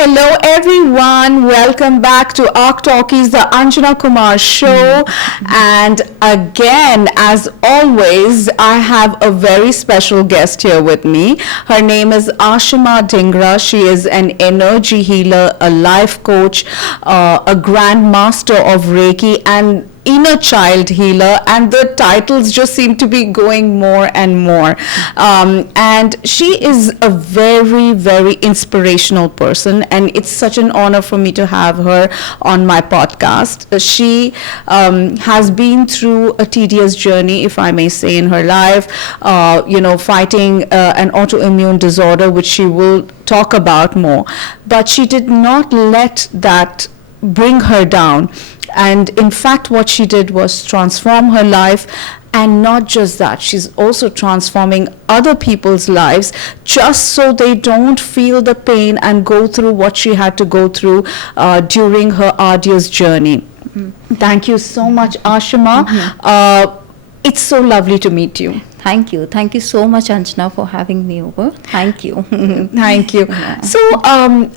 Hello everyone, welcome back to Arc Talkies, the Anjana Kumar show. And again, as always, I have a very special guest here with me. Her name is Ashima Dhingra. She is an energy healer, a life coach, a grandmaster of Reiki, and inner child healer, and the titles just seem to be going more and more. And she is a very, very inspirational person, and it's such an honor for me to have her on my podcast. She has been through a tedious journey, if I may say, in her life, fighting an autoimmune disorder, which she will talk about more. But she did not let that bring her down. And in fact, what she did was transform her life. And not just that, she's also transforming other people's lives just so they don't feel the pain and go through what she had to go through during her arduous journey. Thank you so much, Ashima. It's so lovely to meet you. Thank you. Thank you so much, Anjana, for having me over. Thank you. Thank you. Yeah. So,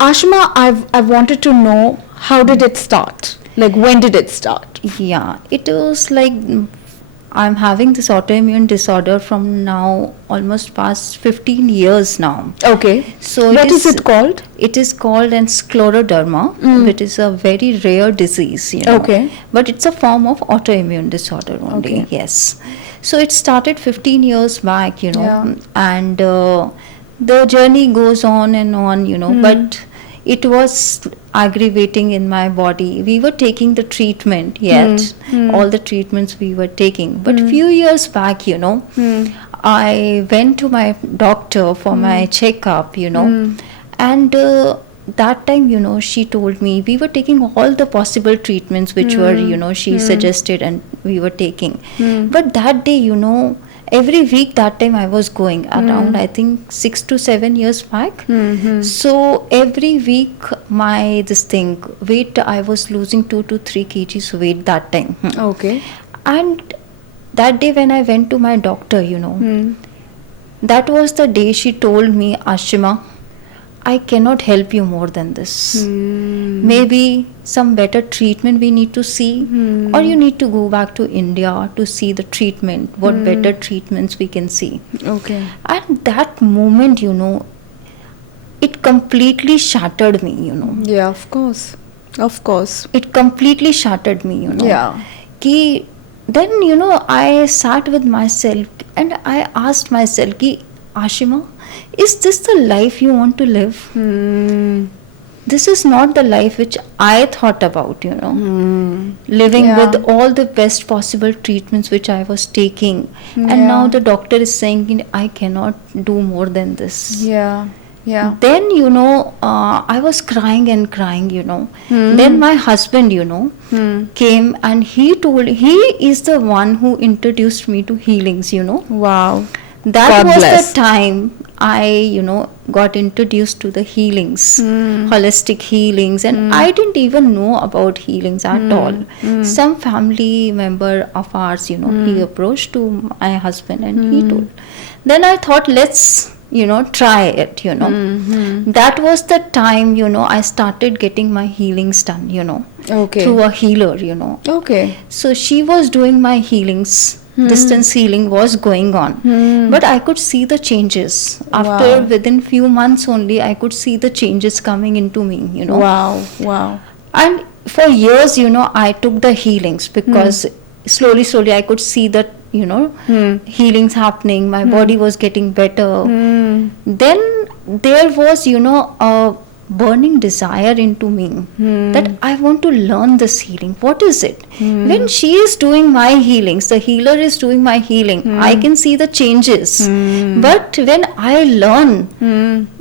Ashima, I've wanted to know, how did it start? Like, when did it start? Yeah, it was like I'm having this autoimmune disorder from now almost past 15 years now. Okay. So What is it called? It is called an scleroderma, which is a very rare disease, Okay. But it's a form of autoimmune disorder only, Okay. yes. So it started 15 years back, Yeah. and the journey goes on and on, but it was aggravating in my body. We were taking the treatment, yet all the treatments we were taking. But few years back, I went to my doctor for my checkup, and that time, she told me we were taking all the possible treatments which were, she suggested and we were taking. But that day, every week that time I was going around, I think 6 to 7 years back. So every week my weight, I was losing 2 to 3 kgs weight that time. Okay. And that day when I went to my doctor, that was the day she told me, Ashima, I cannot help you more than this. Maybe some better treatment we need to see, or you need to go back to India to see the treatment, what better treatments we can see. Okay. At that moment, it completely shattered me, Yeah, of course. Of course. It completely shattered me, Yeah. Then, I sat with myself and I asked myself, Ashima, is this the life you want to live? This is not the life which I thought about, living Yeah. with all the best possible treatments which I was taking. And Yeah. now the doctor is saying, I cannot do more than this. Yeah. Yeah. Then, I was crying and crying, Then my husband, came and he is the one who introduced me to healings, Wow. That God was bless. the time I, got introduced to the healings, holistic healings, and I didn't even know about healings at all. Some family member of ours, he approached to my husband and he told. Then I thought, let's, try it, That was the time, I started getting my healings done, Okay. through a healer, Okay. So she was doing my healings. Distance healing was going on, but I could see the changes after. Wow. Within few months only I could see the changes coming into me, Wow. Wow. And for years, I took the healings because slowly I could see that, healings happening, my body was getting better. Then there was, a burning desire into me that I want to learn this healing. What is it? When she is doing my healings, the healer is doing my healing, I can see the changes. But when I learn,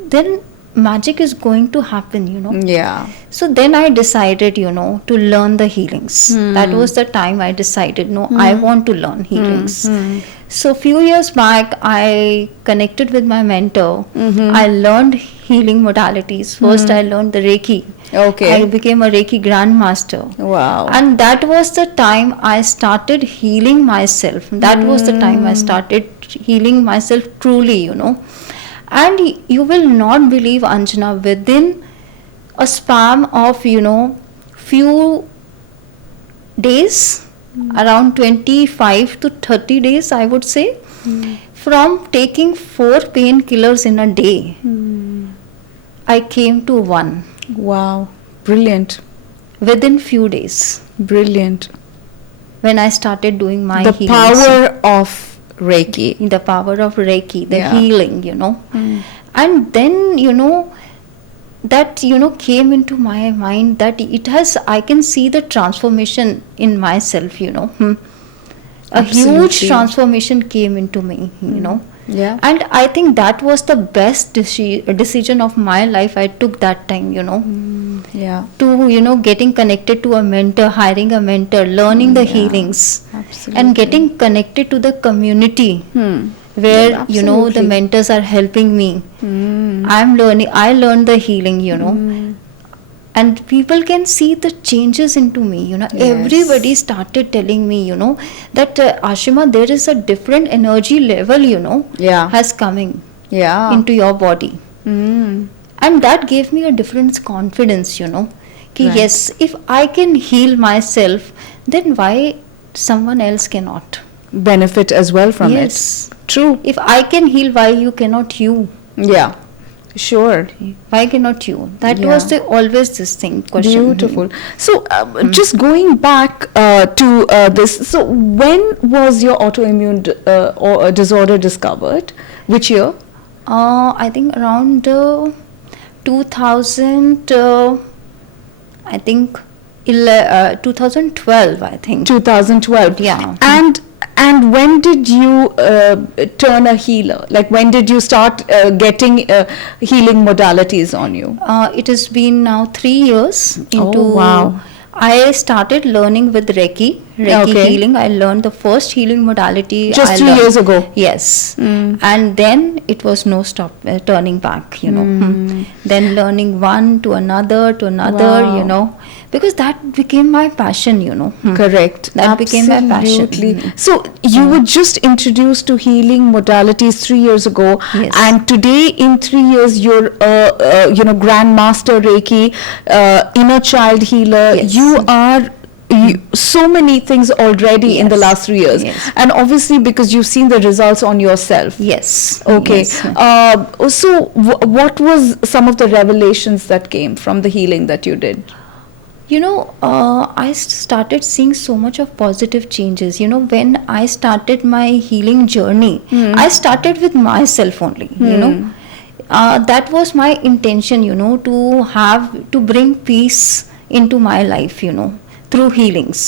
then magic is going to happen, Yeah. So then I decided, to learn the healings. That was the time I decided, no, I want to learn healings. So few years back, I connected with my mentor. I learned healing modalities. First, I learned the Reiki. Okay. I became a Reiki grandmaster. Wow. And that was the time I started healing myself. That was the time I started healing myself truly, And you will not believe, Anjana, within a span of, few days, around 25 to 30 days, I would say, from taking 4 painkillers in a day, I came to one Wow. Brilliant. within few days Brilliant. when I started doing my The healings. power of Reiki. The power of Reiki, the Yeah. healing, And then, that, came into my mind that I can see the transformation in myself, A huge Absolutely. transformation came into me, Yeah. And I think that was the best decision of my life I took that time, Yeah. to, getting connected to a mentor, hiring a mentor, learning the healings, Absolutely. and getting connected to the community where, Yeah, the absolutely. mentors are helping me. I learned the healing, and people can see the changes into me, Yes. Everybody started telling me, that Ashima, there is a different energy level, Yeah. has coming Yeah. into your body. Mm. And that gave me a different confidence, ki Right. yes, if I can heal myself, then why someone else cannot? Benefit as well from Yes. it. True. If I can heal, why you cannot you? Yeah. Sure. Why cannot you? That Yeah. was always this thing question. Beautiful. So, just going back to this. So, when was your autoimmune or disorder discovered? Which year? I think around 2000. I think 2012. I think. 2012. Yeah. And when did you turn a healer? Like, when did you start getting healing modalities on you? It has been now 3 years into. Oh, wow. I started learning with Reiki Okay. healing. I learned the first healing modality. Just I 3 learned. years ago. Yes. Mm. And then it was no stop turning back, Then learning one to another, Wow. because that became my passion, Correct. That became my passion. Absolutely. So you were just introduced to healing modalities 3 years ago, Yes. and today in 3 years you're grandmaster Reiki, inner child healer. Yes. You are. So many things already in the Yes. last 3 years, Yes. and obviously because you've seen the results on yourself. Yes. Okay. Yes. So what was some of the revelations that came from the healing that you did? I started seeing so much of positive changes. When I started my healing journey, I started with myself only, that was my intention, to bring peace into my life, through healings.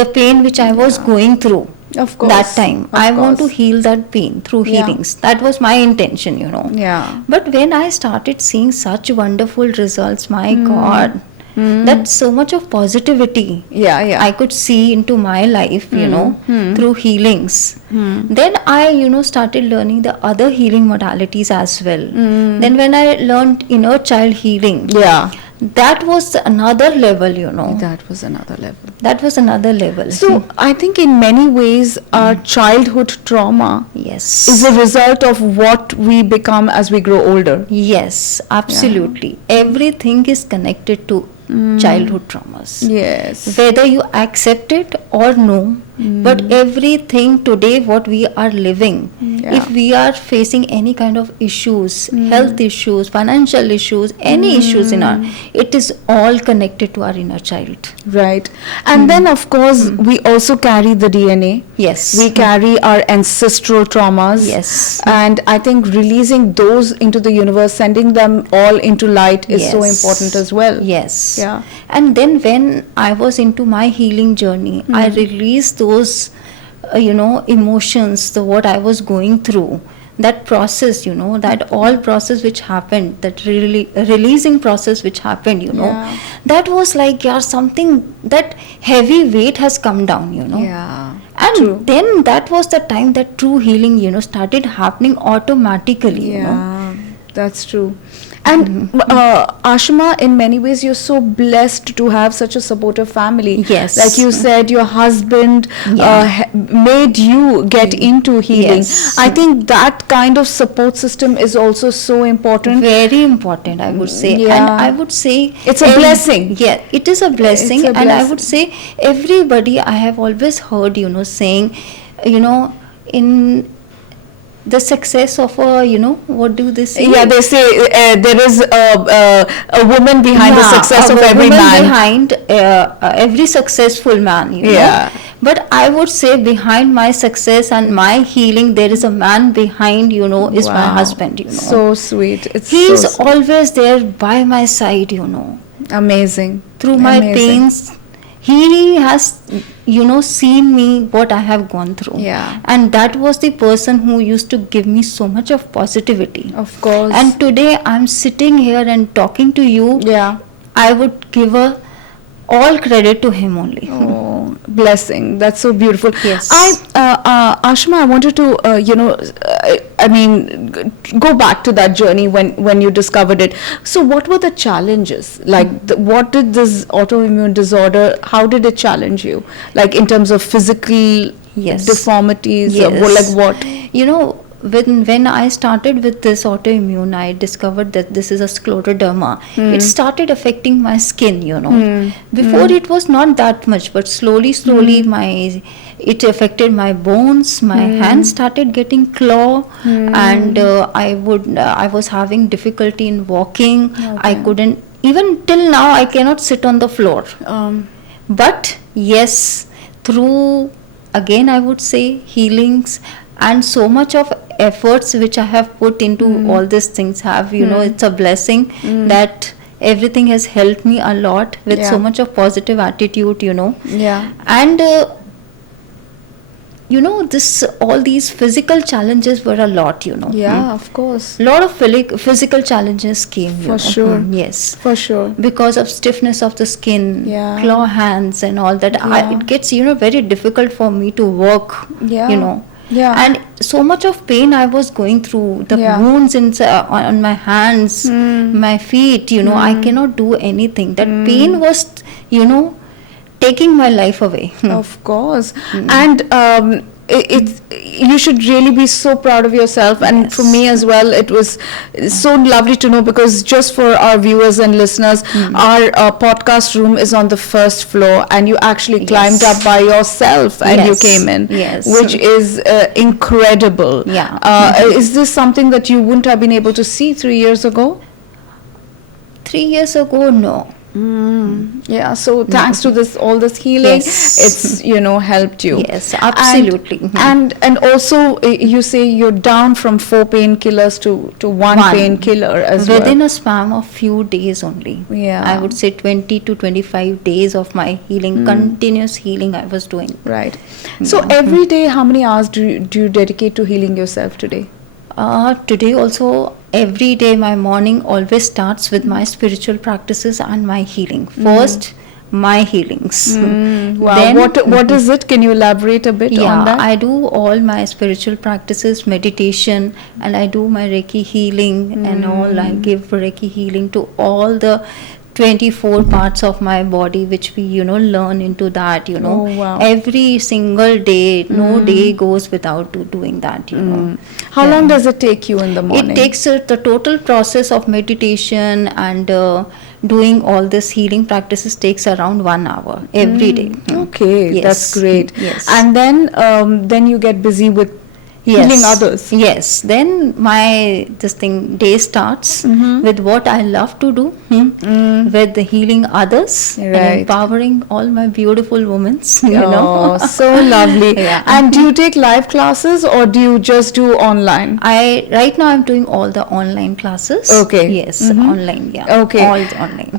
The pain which I was going through Of course. that time, Of I want to course. heal that pain through Yeah. healings. That was my intention, Yeah. But when I started seeing such wonderful results, my God, that so much of positivity Yeah. I could see into my life, through healings. Then I, started learning the other healing modalities as well. Then when I learned inner child healing, Yeah. that was another level, That was another level. That was another level. So I think in many ways our childhood trauma yes. is a result of what we become as we grow older. Yes, absolutely. Everything is connected to childhood traumas. Yes. Whether you accept it or no, but everything today what we are living, Yeah. if we are facing any kind of issues, health issues, financial issues, any issues it is all connected to our inner child. Right. And then of course we also carry the DNA. Yes. We carry our ancestral traumas. Yes. And I think releasing those into the universe, sending them all into light is so Yes. important as well. Yes. Yeah. And then when I was into my healing journey, I released those, emotions, what I was going through. That process, that all process which happened, that really releasing process which happened, Yeah. that was like, something, that heavy weight has come down, Yeah. And True. then that was the time that true healing, started happening automatically, Yeah, that's true. And Ashima, in many ways, you're so blessed to have such a supportive family. Yes. Like you said, your husband Yeah. made you get into healing. Yes. I think that kind of support system is also so important. Very important, I would say. Yeah. And I would say It's a blessing. Yeah, it is a blessing. It's a And I blessing. would say everybody, I have always heard, saying, in the success of a, what do they say? Yeah, they say there is a woman behind the Yeah, success a of every woman man. behind every successful man, Yeah. But I would say behind my success and my healing, there is a man behind, is my Wow. husband, So sweet. It's He's so sweet. always there by my side, Amazing. through my Amazing. pains. He has, seen me what I have gone through. Yeah. And that was the person who used to give me so much of positivity. Of course. And today I'm sitting here and talking to you. yeah. I would give all credit to him only. Oh, blessing. That's so beautiful. Yes. Ashima, I wanted to, go back to that journey when you discovered it. So, what were the challenges? Like, what did this autoimmune disorder? How did it challenge you? Like, in terms of physical Yes. deformities, Yes. like what? When I started with this autoimmune, I discovered that this is a scleroderma. It started affecting my skin, Before it was not that much, but slowly, it affected my bones. My hands started getting claw, and I was having difficulty in walking. I couldn't, even till now, I cannot sit on the floor. But yes, through, again, I would say healings and so much of efforts which I have put into all these things have, it's a blessing that everything has helped me a lot with Yeah. so much of positive attitude, Yeah. And all these physical challenges were a lot, Yeah, of course. lot of physical challenges came, For sure. Yes, For sure. because of stiffness of the skin, Yeah. claw hands and all that. Yeah. It gets very difficult for me to work. Yeah. Yeah. And so much of pain I was going through, the Yeah. wounds on my hands, my feet, I cannot do anything. That pain was, taking my life away. Of course. And you should really be so proud of yourself, and Yes. for me as well, it was so lovely to know, because just for our viewers and listeners, our podcast room is on the first floor, and you actually climbed Yes. up by yourself and you Yes. came in, Yes. which is incredible. Yeah. Is this something that you wouldn't have been able to see 3 years ago? 3 years ago, no. Yeah, so thanks to all this healing, Yes. it's helped you. Yes, absolutely. And also you say you're down from 4 painkillers to one One. painkiller as Within well. a span of few days only. Yeah. I would say 20 to 25 days of my healing, continuous healing I was doing. Right. So every day, how many hours do you dedicate to healing yourself today? Today also, every day my morning always starts with my spiritual practices and my healing. First, my healings. Wow. Then, What is it? Can you elaborate a bit on that? I do all my spiritual practices, meditation, and I do my Reiki healing and all. I give Reiki healing to all the 24 parts of my body, which we learn into that. Oh, wow. Every single day, no day goes without doing that. How long does it take you in the morning? It takes the total process of meditation and doing all this healing practices takes around 1 hour every day. Okay, Yes. that's great. Yes. And then you get busy with healing others. Yes. Then this day starts with what I love to do, with the healing others and Right. empowering all my beautiful women. Oh, so lovely. Yeah. And do you take live classes or do you just do online? Right now I'm doing all the online classes. Okay. Yes, online. Yeah. Okay. All online.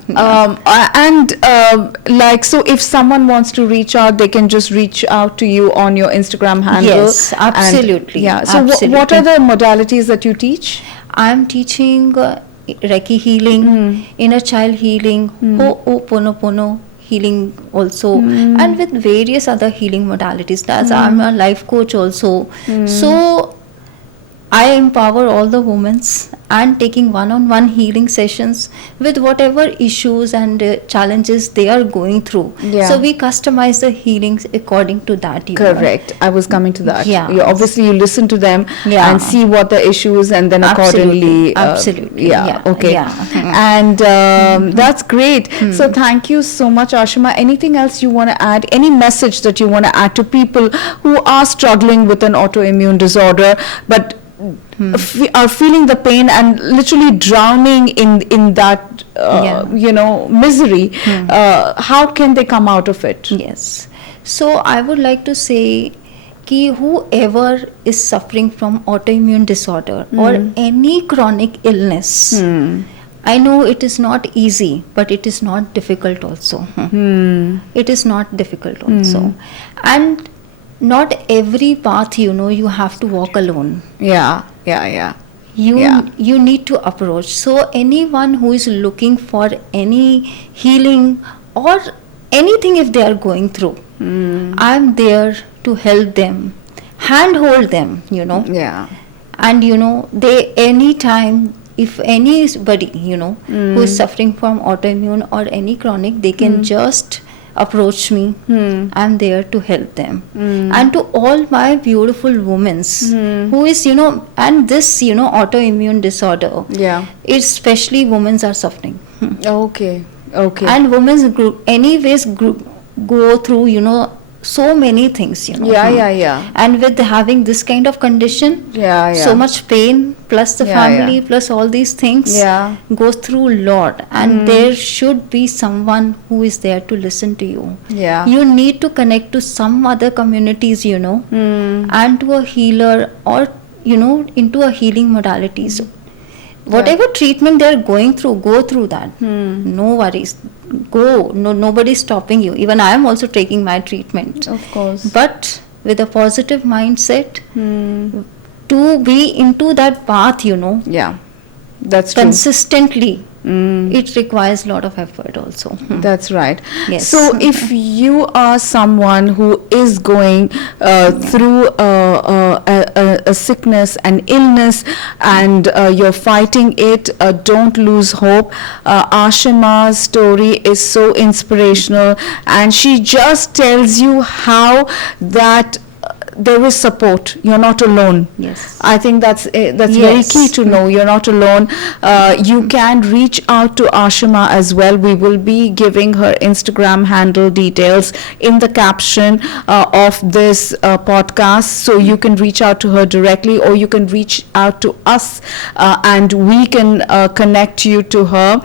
So if someone wants to reach out, they can just reach out to you on your Instagram handle. Yes, absolutely. Yeah. So what are the modalities that you teach? I'm teaching Reiki healing, inner child healing, Ho'oponopono healing also, and with various other healing modalities. As I'm a life coach also. So I empower all the women and taking one-on-one healing sessions with whatever issues and challenges they are going through. Yeah. So we customize the healings according to that. Correct. I was coming to that. Yeah. You listen to them Yeah. and see what the issues, and then accordingly. Absolutely. Yeah. Okay. Yeah. And that's great. So thank you so much, Ashima. Anything else you want to add? Any message that you want to add to people who are struggling with an autoimmune disorder, but are feeling the pain and literally drowning in that misery? How can they come out of it? Yes. So I would like to say कि whoever is suffering from autoimmune disorder or any chronic illness, I know it is not easy, but it is not difficult also. It is not difficult also. And not every path, you have to walk alone. Yeah. You need to approach. So anyone who is looking for any healing or anything if they are going through, I'm there to help them, handhold them, Yeah. and they anytime, if anybody who is suffering from autoimmune or any chronic, they can just approach me. I'm there to help them. And to all my beautiful women who is and this autoimmune disorder, especially women are suffering. Okay. And women's group anyways go through so many things. Yeah. And with having this kind of condition, so much pain plus the family plus all these things goes through a lot, and there should be someone who is there to listen to you. You need to connect to some other communities, and to a healer or into a healing modalities. Whatever treatment they are going through, go through that. No worries. Go. Nobody's stopping you. Even I am also taking my treatment. Of course. But with a positive mindset, to be into that path, Yeah. That's true. consistently, it requires a lot of effort also. That's right. Yes. So if you are someone who is going through a sickness, an illness, and you're fighting it, don't lose hope. Ashima's story is so inspirational, and she just tells you how that there is support. You're not alone. Yes. I think that's very key to know. You're not alone. You can reach out to Ashima as well. We will be giving her Instagram handle details in the caption of this podcast, so you can reach out to her directly, or you can reach out to us and we can connect you to her.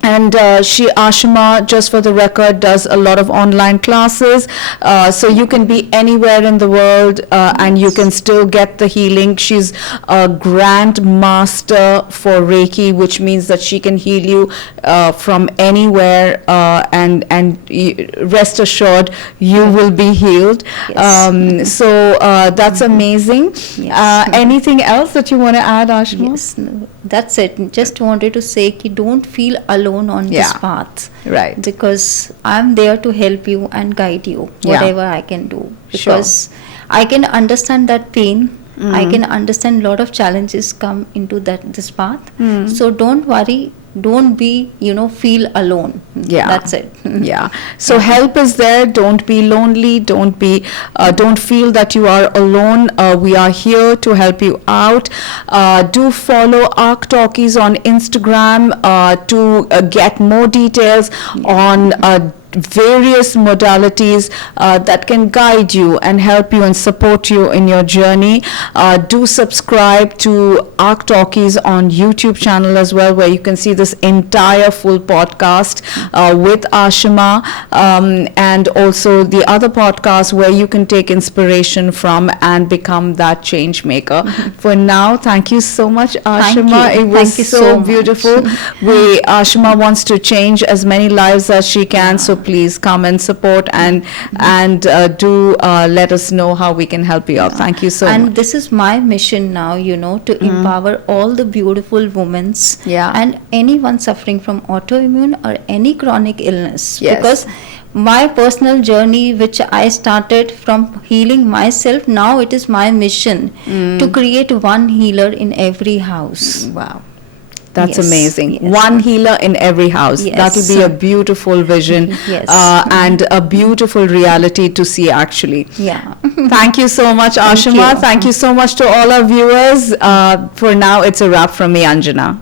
And Ashima, just for the record, does a lot of online classes, so you can be anywhere in the world and you can still get the healing. She's a grand master for Reiki, which means that she can heal you from anywhere, and rest assured you will be healed. So that's amazing. Anything else that you want to add, Ashima? Yes, no, that's it. Just wanted to say ki don't feel alone on this path. Right. Because I'm there to help you and guide you, whatever I can do. Because I can understand that pain. I can understand a lot of challenges come into this path. So don't worry. Don't be, feel alone. That's it. So help is there. Don't be lonely. Don't feel that you are alone. We are here to help you out. Do follow Arc Talkies on Instagram to get more details on various modalities that can guide you and help you and support you in your journey. Do subscribe to Arc Talkies on YouTube channel as well, where you can see this entire full podcast with Ashima, and also the other podcasts where you can take inspiration from and become that change maker. For now, thank you so much, Ashima. It was so beautiful. Ashima wants to change as many lives as she can, so please come and support and do let us know how we can help you out. Thank you so And much. this is my mission now, to empower all the beautiful women Yeah. and anyone suffering from autoimmune or any chronic illness. Yes. Because my personal journey, which I started from healing myself, now it is my mission to create one healer in every house. Wow. That's Yes, amazing. yes. One healer in every house. Yes. That will be a beautiful vision Yes. and a beautiful reality to see actually. Yeah. Thank you so much, Ashima. you. Thank you so much to all our viewers. For now, it's a wrap from me, Anjana.